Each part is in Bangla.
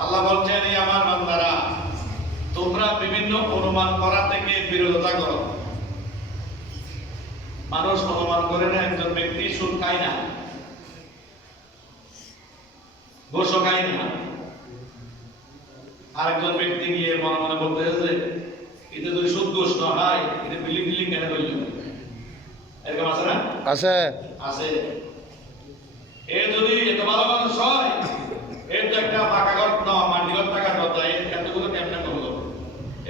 আল্লাহ বলছেন এই আমার বান্দারা তোমরা বিভিন্ন অনুমান করা থেকে বিরোধতা করো। মানুষ অনুমান করে না একজন ব্যক্তি সুদ খায় না ঘোষও খায় না। আরেকজন ব্যক্তি গিয়ে মনে মনে বলতে যে এতে যদি সুদ ঘোষ না হয় বিল্ডিং কেন করল? এরকম আছে না? আছে। আছে এ যদি এত ভালো মানুষ হয় এর তো একটা পাকা ঘর না মাটি ঘর টাকার কথা এর এতগুলো কেমনে করল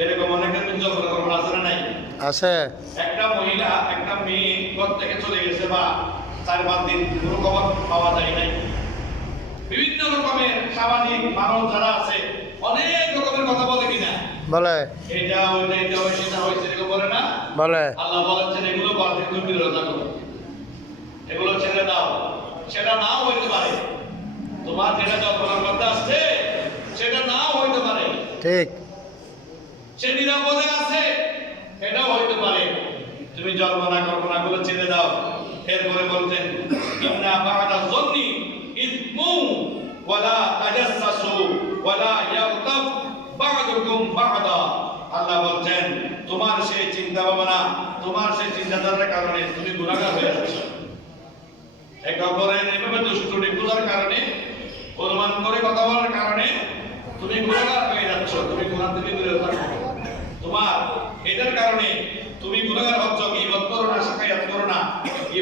এরকম অনেকের কিন্তু জলকল্পনা আছে না নাই আছে। একটা মহিলা একটা মেয়ে ঘর থেকে চলে গেছে বা চার পাঁচ দিন কোনো খবর পাওয়া যায় নাই। বিভিন্ন রকমের সামাজিক মানুষ যারা আছে অনেক রকমের কথা বলে কিনা। বলে। এটা ওইটা এটা ওই সেটা হয়েছে এরকম বলে না। বলে। আল্লাহ বলেছেন এগুলো বাতিল তুমি বিরোধিতা করো। এগুলো ছেড়ে দাও। সেটা নাও হইতে পারে। তোমার যেটা জল্পনার মধ্যে আসছে সেটা নাও হইতে পারে। ঠিক। সে নিরাপদে আছে তুমি জল্পনা কল্পনা গুলো ছেড়ে দাও। এরপরে বলতেন ওয়ালা তাজাসসু ওয়ালা বা'দুকুম বা'দা। আল্লাহ বলছেন, তোমার সেই চিন্তা ভাবনা তোমার সেই চিন্তাধারার কারণে তুমি গুনাহগার হয়ে যাচ্ছ একে অপরের এভাবে দুষ্টুটি কারণে অনুমান করে কথা বলার কারণে তুমি গুণাগার হয়ে যাচ্ছ। তুমি গুণার থেকে থাকো। তোমার এটার কারণে তুমি গুণাগার হচ্ছ গিবত করো না শাকায়াত করো না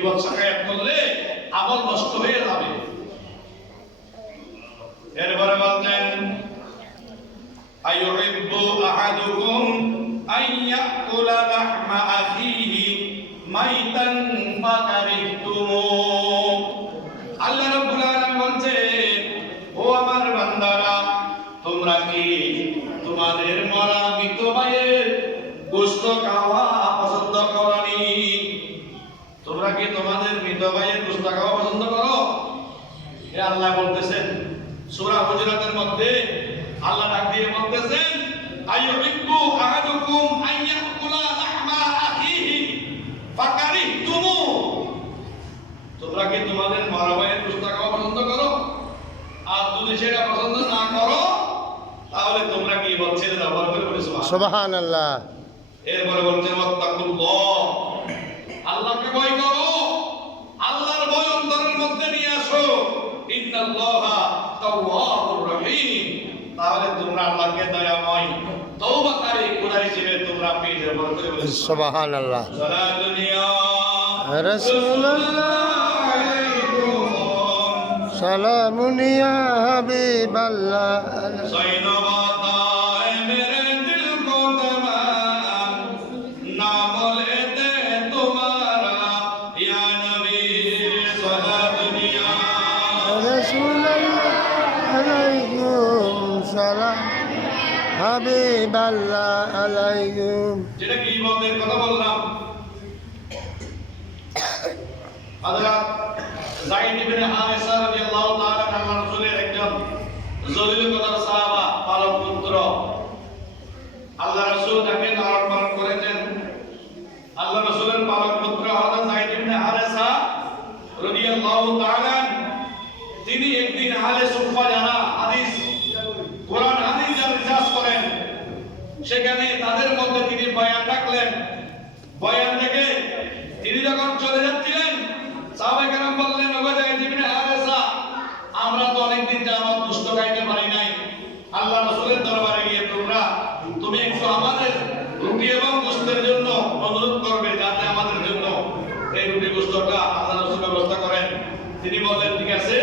গিবত শাকায়াত করলে আমল নষ্ট হয়ে যাবে। এরপরে বলতেন, আইয়ুহিব্বু আহাদুকুম আন ইয়াকুলা লাহমা আখিহি মাইতান ফাকারিহতুমু আল্লাহ রাব্বুল আলামিন বলছেন ও আমার বান্দারা তোমরা কি তোমাদের মরা মৃত ভাইয়ের গোশত খাওয়া পছন্দ করনি তোমরা কি তোমাদের মৃত খাওয়া পছন্দ করো? এ আল্লাহ বলতেছেন সূরা হুজরাতের মধ্যে আল্লাহ ডাক দিয়ে বলতেছেন আইয়ুহিব্বু আহাদুকুম আন লাহমা আখিহি ফাকারিহতুমু। তোমরা কি তোমাদের ভাইয়ের খাওয়া পছন্দ করো? আর যদি সেটা পছন্দ না করো তাহলে তোমরা কি করে বলে সুবহান সুবাহান আল্লাহ এরপরে বলছেন ওয়াত্তাকুল্লাহ। আল্লাহকে ভয় করো আল্লাহর ভয় অন্তরের মধ্যে নিয়ে আসো ইন্নাল্লাহা তাওয়াবুর সালামুনিয়া হাবিবাল্লাহ। সালাম হাবিবাল্লাহ আলাইকুম। যেটা কি বলতেন কথা বললাম? হযরত যায়েদ ইবনে হারিসা রাদিয়াল্লাহু তাআলা আল্লাহ রাসূলের একজন জলিল কথা পালক পুত্র আল্লাহ রাসূল তাকে লালন পালন করেছেন আল্লাহ রাসূলের পালক পুত্র হযরত যায়েদ ইবনে হারিসা রাদিয়াল্লাহু তাআলা তিনি একদিন আহলে সুফা যারা হাদিস কোরআন হাদিস যারা রিসার্চ করেন সেখানে তাদের মধ্যে তিনি বয়ান রাখলেন বয়ান থেকে তিনি যখন চলে যাচ্ছিলেন সাহাবায়ে কেরাম বললেন ওগো যায়েদ ইবনে হারিসা আমরা তো অনেকদিন যাবত দুষ্ট গাইতে পারি নাই আল্লাহ রাসূলের দরবারে গিয়ে তোমরা তুমি একটু আমাদের রুটি এবং গোশতের জন্য অনুরোধ করবে যাতে আমাদের জন্য এই রুটি গোশতটা আল্লাহ রাসূল ব্যবস্থা করেন তিনি আছে,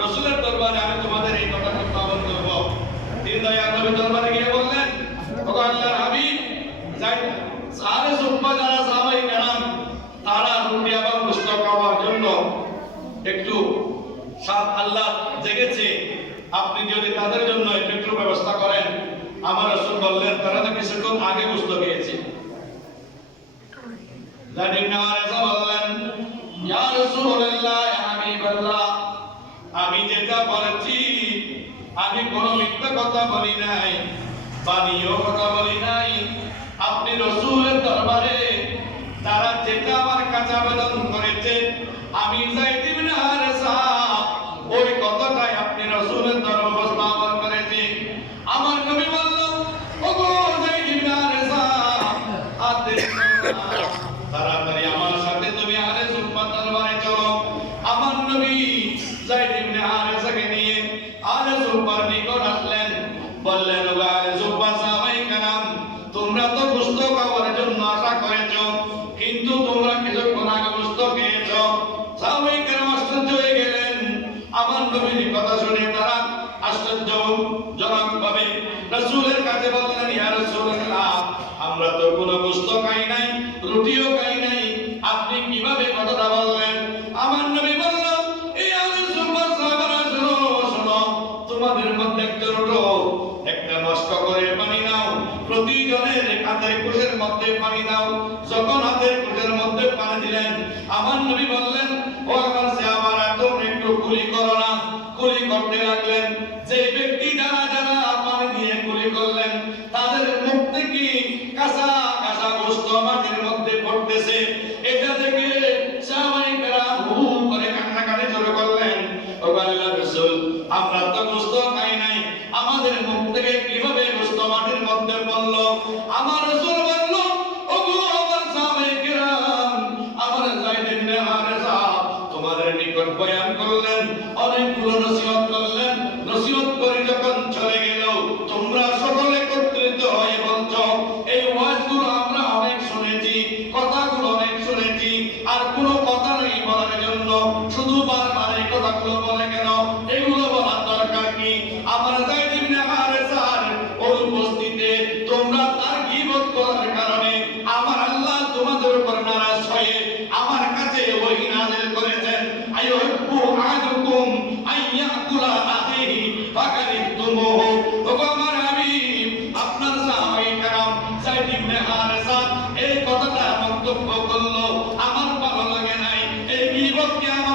রাসূলের দরবারে আমি তোমাদের এই কথা পালন করব। তিনি দয়া নবীর দরবারে গিয়ে বললেন, ওগো আল্লাহর হাবিব, যাই সারে সুব্বা যারা সাহাবাই কেরাম, তারা রুটি এবং গোশত খাওয়ার জন্য একটু সাত আল্লাহ জেগেছে। আপনি যদি তাদের জন্য একটু ব্যবস্থা করেন, আমার রসুল বললেন, তারা তো কিছুক্ষণ আগে বুঝতে আরেসা বললেন, ইয়া রাসূলুল্লাহ ইয়া হাবিবাল্লাহ। আমি যেটা বলেছি আমি কোনো মিথ্যা কথা বলি নাই বানিয়ে কথা বলি নাই। আপনি রসুলের দরবারে আশ্চর্যজনক ভাবে রাসূলের কাছে বললেন, ইয়া রাসূলুল্লাহ, আমরা তো কোনো গোশত খাই নাই, রুটিও খাই নাই। আপনি কীভাবে কথাটা বললেন? আমার নবী বলল, এই আলে সুপার সাহাবারা, শোনো তোমাদের মধ্যে একজন ওঠো একটা নষ্ট করে পানি নাও। প্রতিজনের হাতের কোষের মধ্যে পানি নাও। যখন হাতের কোষের মধ্যে পানি দিলেন, আমার নবী বললেন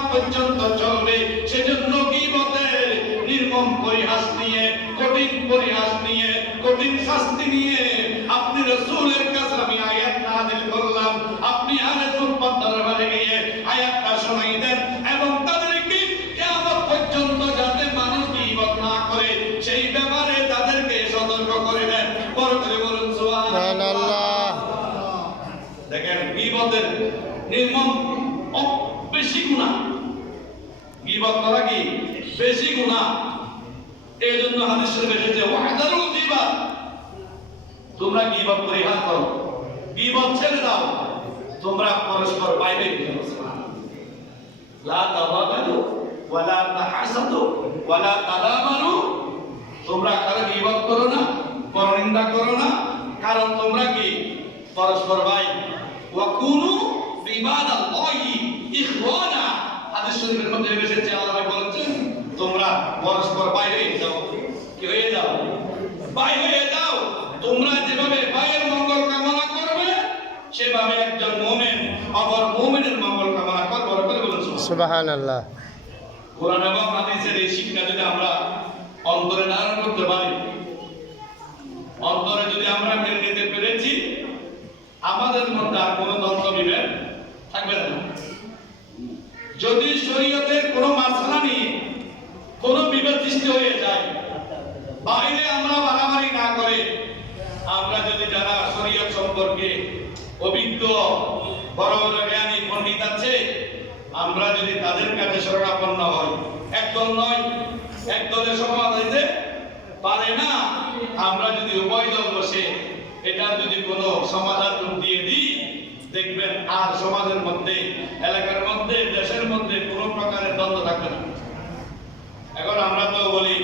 পর্যন্ত চলবে সেজন্য গীবতের নির্মম পরিহাস নিয়ে কঠিন পরিহাস নিয়ে কঠিন শাস্তি নিয়ে জন্য হাদিস শরীফে এসেছে ওয়াহদারুল গীবাত তোমরা গীবত পরিহার করো। গীবত ছেড়ে দাও। তোমরা পরস্পর বাইরে লা তাবাগাদু ওয়ালা তাহাসাদু ওয়ালা তাদাবারু তোমরা কারও গীবত করো না পরনিন্দা করো না, কারণ তোমরা কি? পরস্পর ভাই। ওয়া কুনু বিবাদাল্লাহি ইখওয়ানা। হাদিস শরীফের মধ্যে এসেছে, আল্লাহ বলেছেন, তোমরা পরস্পর বাইরে যাও। কি হয়ে যাও? বাইরে হয়ে যাও। তোমরা যেভাবে ভাইয়ের মঙ্গল কামনা করবে সেভাবে একজন মুমিন অপর মুমিনের মঙ্গল কামনা করবে করে বলুন সুবহানাল্লাহ। সুবহানাল্লাহ কোরআন এবং হাদিসের এই শিক্ষা যদি আমরা অন্তরে ধারণ করতে পারি অন্তরে যদি আমরা মেনে নিতে পেরেছি আমাদের মধ্যে আর কোনো দ্বন্দ্ব বিভেদ থাকবে না। যদি শরীয়তের কোনো মাসলা নিয়ে কোনো বিভেদ সৃষ্টি হয়ে যায় বাইরে আমরা বাড়াবাড়ি না করে আমরা যদি যারা শরীয়ত সম্পর্কে অভিজ্ঞ বড় বড় জ্ঞানী পণ্ডিত আছে, আমরা যদি তাদের কাছে শরণাপন্ন হই একদল নয় একদলের সমাজ হইতে পারে না। আমরা যদি উভয় দল বসে এটার যদি কোনো সমাধান দিয়ে দিই, দেখবেন আর সমাজের মধ্যে, এলাকার মধ্যে, দেশের মধ্যে কোনো প্রকারের দ্বন্দ্ব থাকবে না। এখন আমরা তো বলি,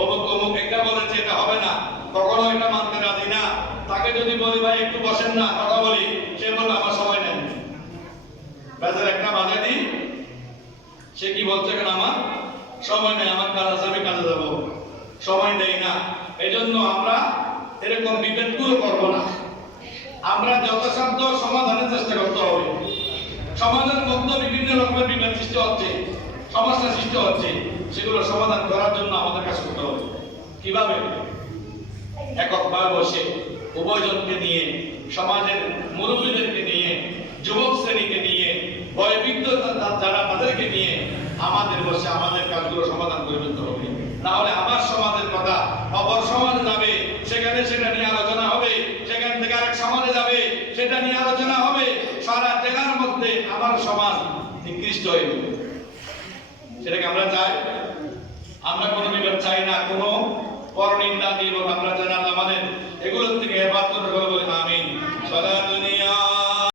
অমুক অমুক এটা বলেছে, এটা হবে না। কখনো এটা মানতে রাজি না। তাকে যদি বলি, ভাই, একটু বসেন না, কথা বলি। বলবে আমার সময় নেই। ব্যাসের একটা বাজে দিই। সে কি বলছে কেন আমার? সময় নেই, আমার কাজ আছে, আমি কাজে যাব। সময় দেই না। এই জন্য আমরা এরকম বিভেদগুলো করব না। আমরা যথাসাধ্য সমাধানের চেষ্টা করতে হবে। সমাজের মধ্যে বিভিন্ন রকমের বিভেদ সৃষ্টি হচ্ছে, সমস্যা সৃষ্টি হচ্ছে। সেগুলো সমাধান করার জন্য আমাদের কাজ করতে হবে। কীভাবে? এককভাবে বসে উভয়জনকে নিয়ে সমাজের মুরব্বীদেরকে নিয়ে, যুবক শ্রেণীকে নিয়ে, বয়বৃদ্ধ যারা তাদেরকে নিয়ে আমাদের বসে আমাদের কাজগুলো সমাধান করে ফেলতে হবে। তাহলে আমার সমাজের কথা অপর সমাজ যাবে সেখানে সেটা নিয়ে আলোচনা হবে, সেখান থেকে আরেক সমাজে যাবে, সেটা নিয়ে আলোচনা হবে, সারা জেলার মধ্যে আমার সমাজ নিকৃষ্ট হয়ে যাবে। সেটাকে আমরা চাই। আমরা কোনো বিভাগ চাই না, কোনো পরনিন্দা দিয়ে আমরা জানাল আমাদের এগুলোর থেকে হেফাজত করে বলে, আমিন। فلا دنيا